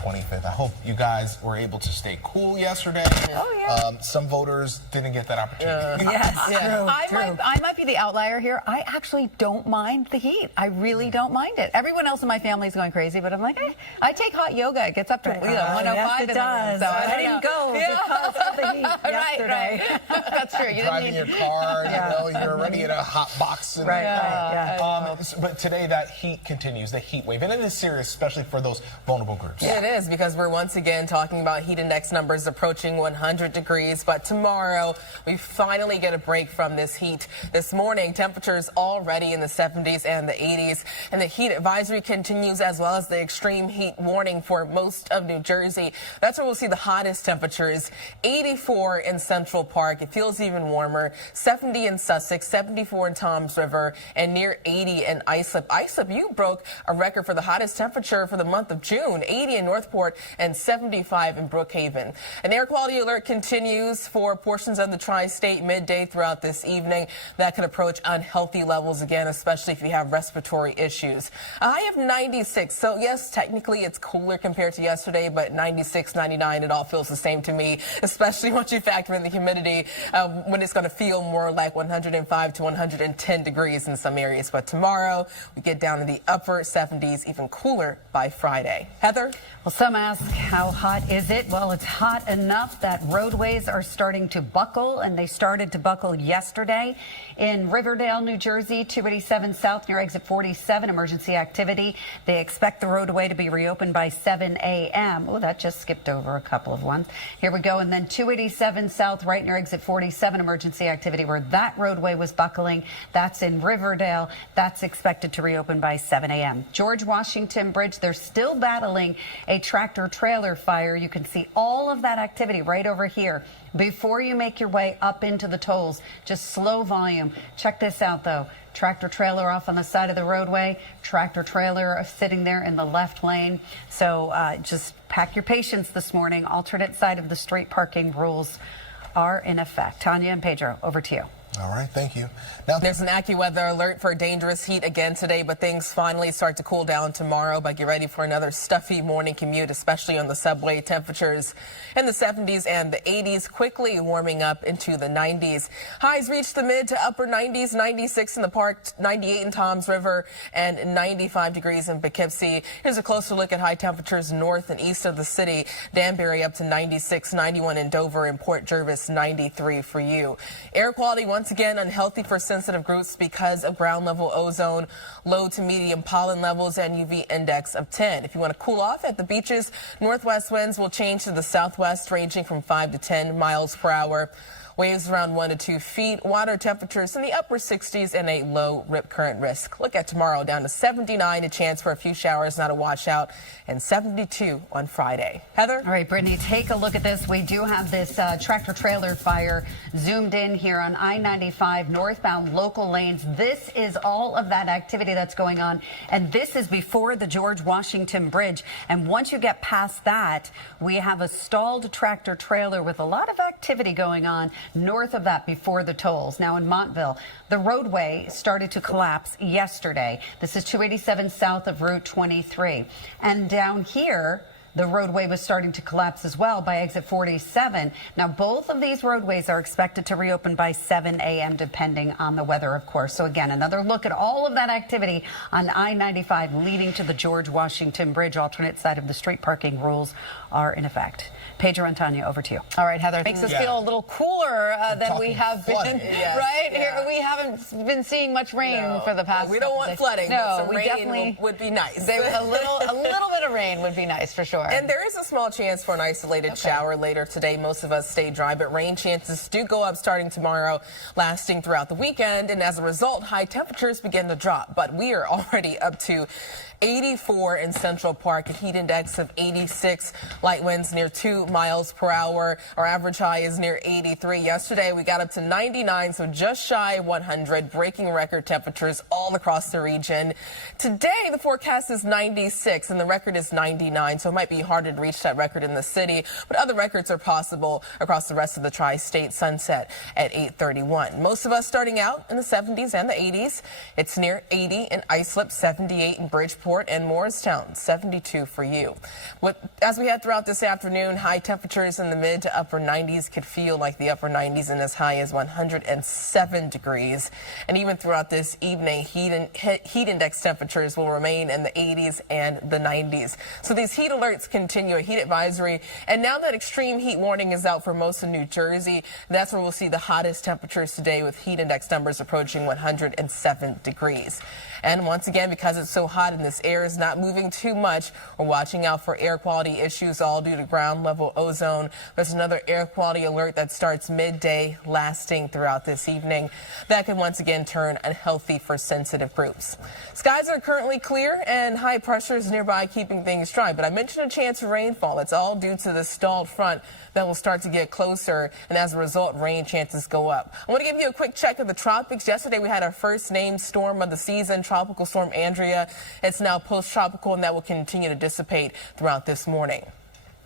25th. I hope you guys were able to stay cool yesterday. Oh, yeah. Some voters didn't get that opportunity. Yes, true. I might be the outlier here. I actually don't mind the heat. I really don't mind it. Everyone else in my family is going crazy, but I'm like, I take hot yoga. It gets up to 105 yes, it in the does. room. So I didn't go because of the heat yesterday. Right. That's true. You Driving your car, you're already in a hot box. And, but today that heat continues, the heat wave, and it is serious, especially for those vulnerable groups. Yeah, it is, because we're once again talking about heat index numbers approaching 100 degrees. But tomorrow, we finally get a break from this heat. This morning, temperatures already in the 70s and the 80s, and the heat advisory continues, as well as the extreme heat warning for most of New Jersey. That's where we'll see the hottest temperatures. 84 in Central Park. It feels even warmer. 70 in Sussex, 74 in Toms River, and near 80 in Islip. Islip, you broke a record for the hottest temperature for the month of June. 80 in Northport and 75 in Brookhaven. An air quality alert continues for portions of the tri-state midday throughout this evening. That could approach unhealthy levels again, especially if you have respiratory issues. A high of 96. So yes, technically it's cooler compared to yesterday, but 96, 99, it all feels the same to me, especially once you factor in the humidity, when it's going to feel more like 105 to 110 degrees in some areas. But tomorrow we get down to the upper 70s, even cooler by Friday. Heather? Well, some ask, how hot is it? Well, it's hot enough that roadways are starting to buckle, and they started to buckle yesterday. In Riverdale, New Jersey, 287 South near exit 47, emergency activity. They expect the roadway to be reopened by 7 a.m. Oh, that just skipped over a couple of ones. Here we go. And then 287 South right near exit 47, emergency activity where that roadway was buckling. That's in Riverdale. That's expected to reopen by 7 a.m. George Washington Bridge, they're still battling a tractor trailer fire. You can see all of that activity right over here. Before you make your way up into the tolls, just slow volume. Check this out, though. Tractor trailer off on the side of the roadway. Tractor trailer sitting there in the left lane. So just pack your patience this morning. Alternate side of the street parking rules are in effect. Tanya and Pedro, over to you. All right, thank you. Now, there's an AccuWeather alert for dangerous heat again today, but things finally start to cool down tomorrow. But get ready for another stuffy morning commute, especially on the subway. Temperatures in the 70s and the 80s, quickly warming up into the 90s. Highs reach the mid to upper 90s, 96 in the park, 98 in Toms River, and 95 degrees in Poughkeepsie. Here's a closer look at high temperatures north and east of the city. Danbury up to 96, 91 in Dover, and Port Jervis 93 for you. Air quality once again unhealthy for sensitive groups because of ground level ozone, low to medium pollen levels, and UV index of 10. If you want to cool off at the beaches, northwest winds will change to the southwest, ranging from 5 to 10 miles per hour. Waves around 1 to 2 feet. Water temperatures in the upper 60s and a low rip current risk. Look at tomorrow, down to 79, a chance for a few showers, not a washout, and 72 on Friday. Heather? All right, Brittany, take a look at this. We do have this tractor trailer fire zoomed in here on I-95 northbound local lanes. This is all of that activity that's going on, and this is before the George Washington Bridge. And once you get past that, we have a stalled tractor trailer with a lot of activity going on north of that before the tolls. Now in Montville, the roadway started to collapse yesterday. This is 287 south of Route 23. And down here, the roadway was starting to collapse as well by exit 47. Now, both of these roadways are expected to reopen by 7 a.m. depending on the weather, of course. So again, another look at all of that activity on I-95 leading to the George Washington Bridge. Alternate side of the street parking rules are in effect. Pedro and Tanya, over to you. All right, Heather, makes us feel a little cooler than we have been, right? Here, we haven't been seeing much rain for the past. We don't want flooding. No, but some we rain definitely would be nice. A little bit of rain would be nice for sure. And there is a small chance for an isolated shower later today. Most of us stay dry, but rain chances do go up starting tomorrow, lasting throughout the weekend. And as a result, high temperatures begin to drop. But we are already up to 84 in Central Park, a heat index of 86, light winds near 2 miles per hour. Our average high is near 83. Yesterday, we got up to 99, so just shy of 100, breaking record temperatures all across the region. Today, the forecast is 96, and the record is was 99, so it might be harder to reach that record in the city, but other records are possible across the rest of the tri-state. Sunset at 8:31. Most of us starting out in the 70s and the 80s. It's near 80 in Islip, 78 in Bridgeport, and Morristown, 72 for you. As we head throughout this afternoon, high temperatures in the mid to upper 90s could feel like the upper 90s and as high as 107 degrees. And even throughout this evening, heat index temperatures will remain in the 80s and the 90s. So these heat alerts continue, a heat advisory, and now that extreme heat warning is out for most of New Jersey, that's where we'll see the hottest temperatures today with heat index numbers approaching 107 degrees. And once again, because it's so hot and this air is not moving too much, we're watching out for air quality issues, all due to ground level ozone. There's another air quality alert that starts midday, lasting throughout this evening. That could once again turn unhealthy for sensitive groups. Skies are currently clear and high pressure is nearby, keeping things dry. But I mentioned a chance of rainfall. It's all due to the stalled front that will start to get closer, and as a result, rain chances go up. I want to give you a quick check of the tropics. Yesterday, we had our first named storm of the season, Tropical Storm Andrea. It's now post-tropical, and that will continue to dissipate throughout this morning.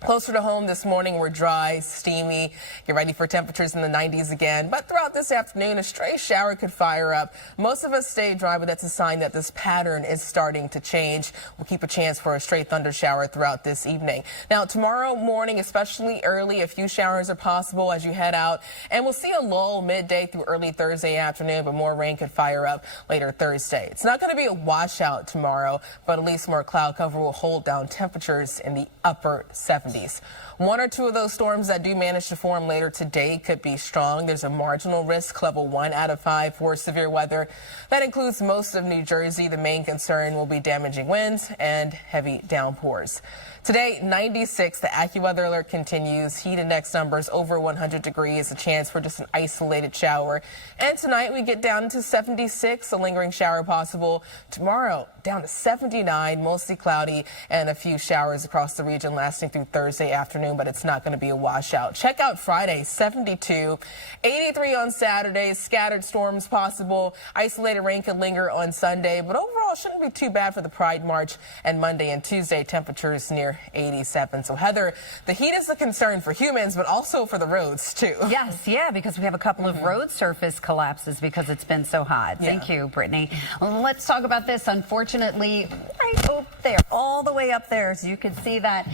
Closer to home this morning, we're dry, steamy. Get ready for temperatures in the 90s again. But throughout this afternoon, a stray shower could fire up. Most of us stay dry, but that's a sign that this pattern is starting to change. We'll keep a chance for a stray thunder shower throughout this evening. Now, tomorrow morning, especially early, a few showers are possible as you head out. And we'll see a lull midday through early Thursday afternoon, but more rain could fire up later Thursday. It's not going to be a washout tomorrow, but at least more cloud cover will hold down temperatures in the upper 70s. One or two of those storms that do manage to form later today could be strong. There's a marginal risk, level 1 out of 5 for severe weather. That includes most of New Jersey. The main concern will be damaging winds and heavy downpours. Today, 96, the AccuWeather alert continues. Heat index numbers over 100 degrees, a chance for just an isolated shower. And tonight we get down to 76, a lingering shower possible. Tomorrow, down to 79, mostly cloudy, and a few showers across the region lasting through Thursday afternoon, but it's not going to be a washout. Check out Friday, 72, 83 on Saturday, scattered storms possible. Isolated rain could linger on Sunday, but overall shouldn't be too bad for the Pride March. And Monday and Tuesday, temperatures near 87. So Heather, the heat is a concern for humans, but also for the roads too. Yes, yeah, because we have a couple of road surface collapses because it's been so hot. Thank you, Brittany. Let's talk about this. Unfortunately, right up there, all the way up there, so you can see that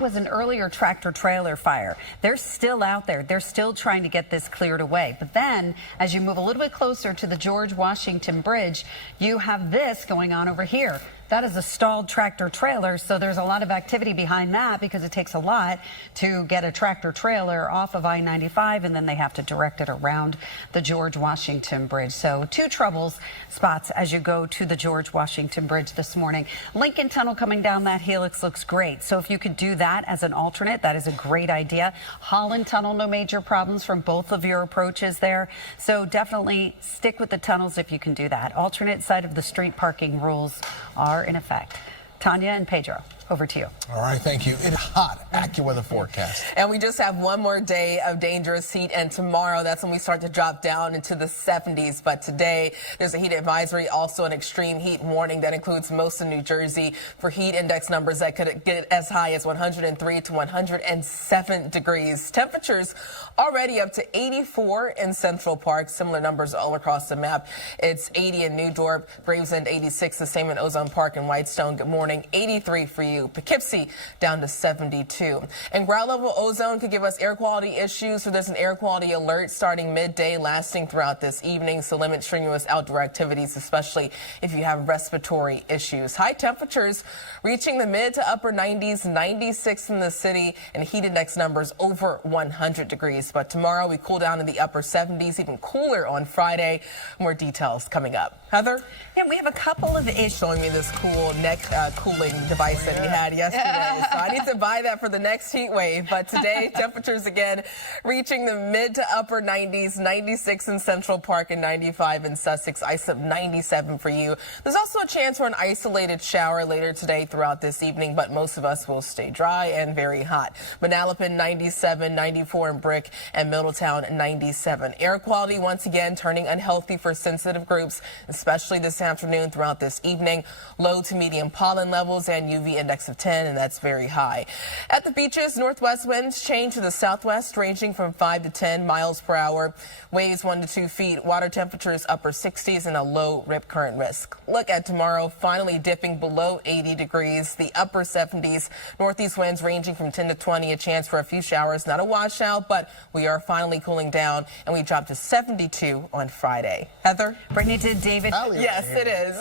was an earlier tractor trailer fire. They're still out there. They're still trying to get this cleared away. But then, as you move a little bit closer to the George Washington Bridge, you have this going on over here. That is a stalled tractor trailer, so there's a lot of activity behind that because it takes a lot to get a tractor trailer off of I-95, and then they have to direct it around the George Washington Bridge. So 2 trouble spots as you go to the George Washington Bridge this morning. Lincoln Tunnel coming down that helix looks great. So if you could do that as an alternate, that is a great idea. Holland Tunnel, no major problems from both of your approaches there. So definitely stick with the tunnels if you can do that. Alternate side of the street parking rules are in effect. Tanya and Pedro, over to you. All right, thank you. It's hot. AccuWeather forecast. And we just have one more day of dangerous heat, and tomorrow that's when we start to drop down into the 70s. But today there's a heat advisory, also an extreme heat warning that includes most of New Jersey for heat index numbers that could get as high as 103 to 107 degrees. Temperatures already up to 84 in Central Park. Similar numbers all across the map. It's 80 in New Dorp, Gravesend 86, the same in Ozone Park and Whitestone. Good morning. 83 for you. Poughkeepsie down to 72. And ground level ozone could give us air quality issues, so there's an air quality alert starting midday, lasting throughout this evening. So limit strenuous outdoor activities, especially if you have respiratory issues. High temperatures reaching the mid to upper 90s, 96 in the city, and heat index numbers over 100 degrees. But tomorrow we cool down in the upper 70s, even cooler on Friday. More details coming up. Heather? Yeah, we have a couple of issues. Showing me this cool neck cooling device that we had yesterday. So I need to buy that for the next heat wave. But today, temperatures again reaching the mid to upper 90s, 96 in Central Park and 95 in Sussex. Islip 97 for you. There's also a chance for an isolated shower later today throughout this evening, but most of us will stay dry and very hot. Manalapan 97, 94 in Brick, and Middletown 97. Air quality once again turning unhealthy for sensitive groups, especially this afternoon throughout this evening. Low to medium pollen levels and UV index index of 10, and that's very high. At the beaches, northwest winds change to the southwest, ranging from 5 to 10 miles per hour. Waves 1 to 2 feet. Water temperatures upper 60s and a low rip current risk. Look at tomorrow, finally dipping below 80 degrees. The upper 70s. Northeast winds ranging from 10 to 20. A chance for a few showers. Not a washout, but we are finally cooling down, and we dropped to 72 on Friday. Heather? Brittany, did David? Yes, it is.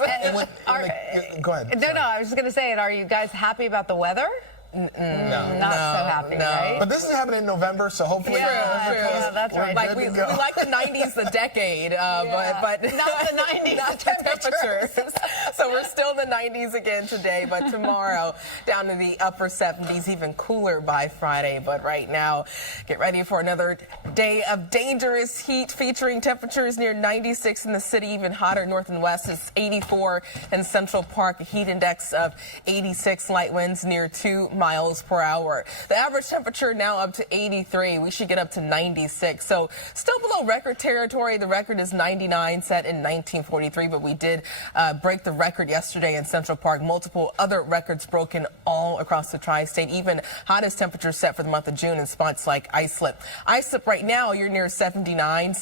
Go ahead. No, I was just going to say, are you guys happy about the weather? No. Not so happy, right? But this is happening in November, so hopefully. Yeah, that's right. Like we like the 90s, the decade, but not the 90s, not the temperatures. So we're still in the 90s again today, but tomorrow down to the upper 70s, even cooler by Friday. But right now, get ready for another day of dangerous heat, featuring temperatures near 96 in the city, even hotter north and west. It's 84 in Central Park, a heat index of 86, light winds near 2 miles per hour. The average temperature now up to 83. We should get up to 96. So still below record territory. The record is 99, set in 1943, but we did break the record yesterday in Central Park. Multiple other records broken all across the tri-state. Even hottest temperatures set for the month of June in spots like Islip. Islip right now, you're near 79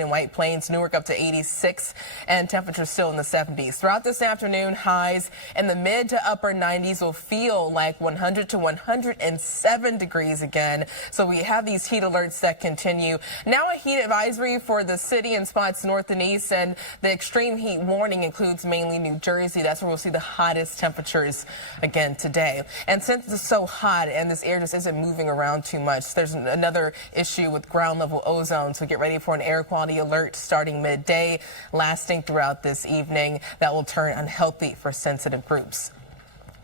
in White Plains, Newark up to 86, and temperatures still in the 70s. Throughout this afternoon, highs in the mid to upper 90s will feel like 100 to 107 degrees again. So we have these heat alerts that continue. Now a heat advisory for the city in spots north and east, and the extreme heat warning includes mainly New Jersey. That's where we'll see the hottest temperatures again today. And since it's so hot and this air just isn't moving around too much, there's another issue with ground level ozone. So get ready for an air quality alert starting midday, lasting throughout this evening. That will turn unhealthy for sensitive groups.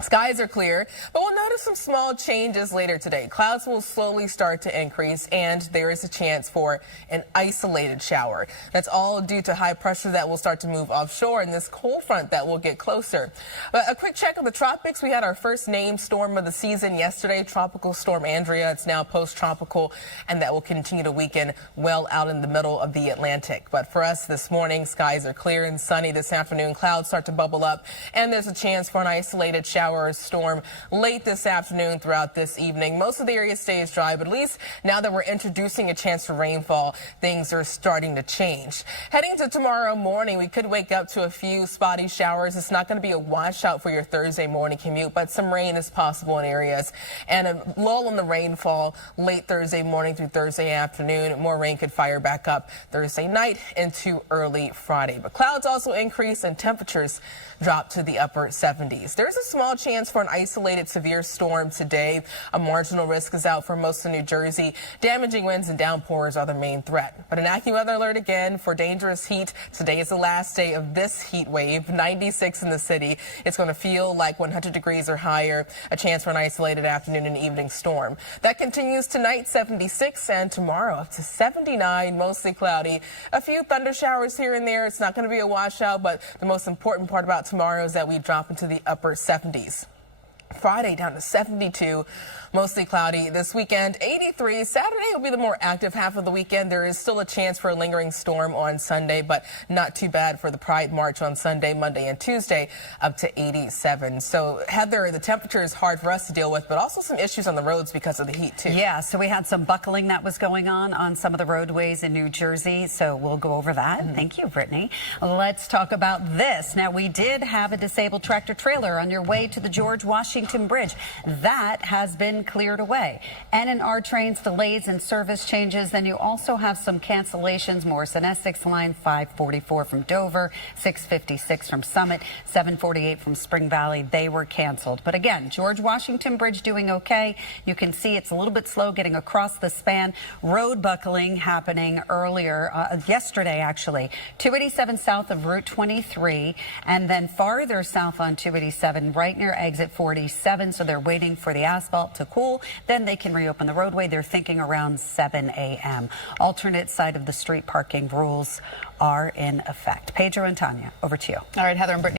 Skies are clear, but we'll notice some small changes later today. Clouds will slowly start to increase, and there is a chance for an isolated shower. That's all due to high pressure that will start to move offshore and this cold front that will get closer. But a quick check of the tropics. We had our first named storm of the season yesterday, Tropical Storm Andrea. It's now post-tropical, and that will continue to weaken well out in the middle of the Atlantic. But for us this morning, skies are clear and sunny this afternoon. Clouds start to bubble up, and there's a chance for an isolated shower or storm late this afternoon throughout this evening. Most of the area stays dry, but at least now that we're introducing a chance for rainfall, things are starting to change. Heading to tomorrow morning, we could wake up to a few spotty showers. It's not going to be a washout for your Thursday morning commute, but some rain is possible in areas, and a lull in the rainfall late Thursday morning through Thursday afternoon. More rain could fire back up Thursday night into early Friday. But clouds also increase and temperatures drop to the upper 70s. There's a small chance for an isolated severe storm today. A marginal risk is out for most of New Jersey. Damaging winds and downpours are the main threat. But an AccuWeather alert again for dangerous heat. Today is the last day of this heat wave. 96 in the city. It's going to feel like 100 degrees or higher. A chance for an isolated afternoon and evening storm. That continues tonight, 76, and tomorrow up to 79, mostly cloudy. A few thunder showers here and there. It's not going to be a washout, but the most important part about tomorrow is that we drop into the upper 70s. Friday down to 72, mostly cloudy. This weekend, 83. Saturday will be the more active half of the weekend. There is still a chance for a lingering storm on Sunday, but not too bad for the Pride March on Sunday, Monday, and Tuesday, up to 87. So, Heather, the temperature is hard for us to deal with, but also some issues on the roads because of the heat, too. Yeah, so we had some buckling that was going on some of the roadways in New Jersey, so we'll go over that. Thank you, Brittany. Let's talk about this. Now, we did have a disabled tractor trailer on your way to the George Washington Bridge. That has been cleared away. NR trains, delays and service changes. Then you also have some cancellations. Morrison Essex line 544 from Dover, 656 from Summit, 748 from Spring Valley. They were canceled. But again, George Washington Bridge doing okay. You can see it's a little bit slow getting across the span. Road buckling happening earlier, yesterday actually. 287 south of Route 23, and then farther south on 287 right near exit 47. So they're waiting for the asphalt to cool. Then they can reopen the roadway. They're thinking around 7 a.m. Alternate side of the street parking rules are in effect. Pedro and Tanya, over to you. All right, Heather and Brittany.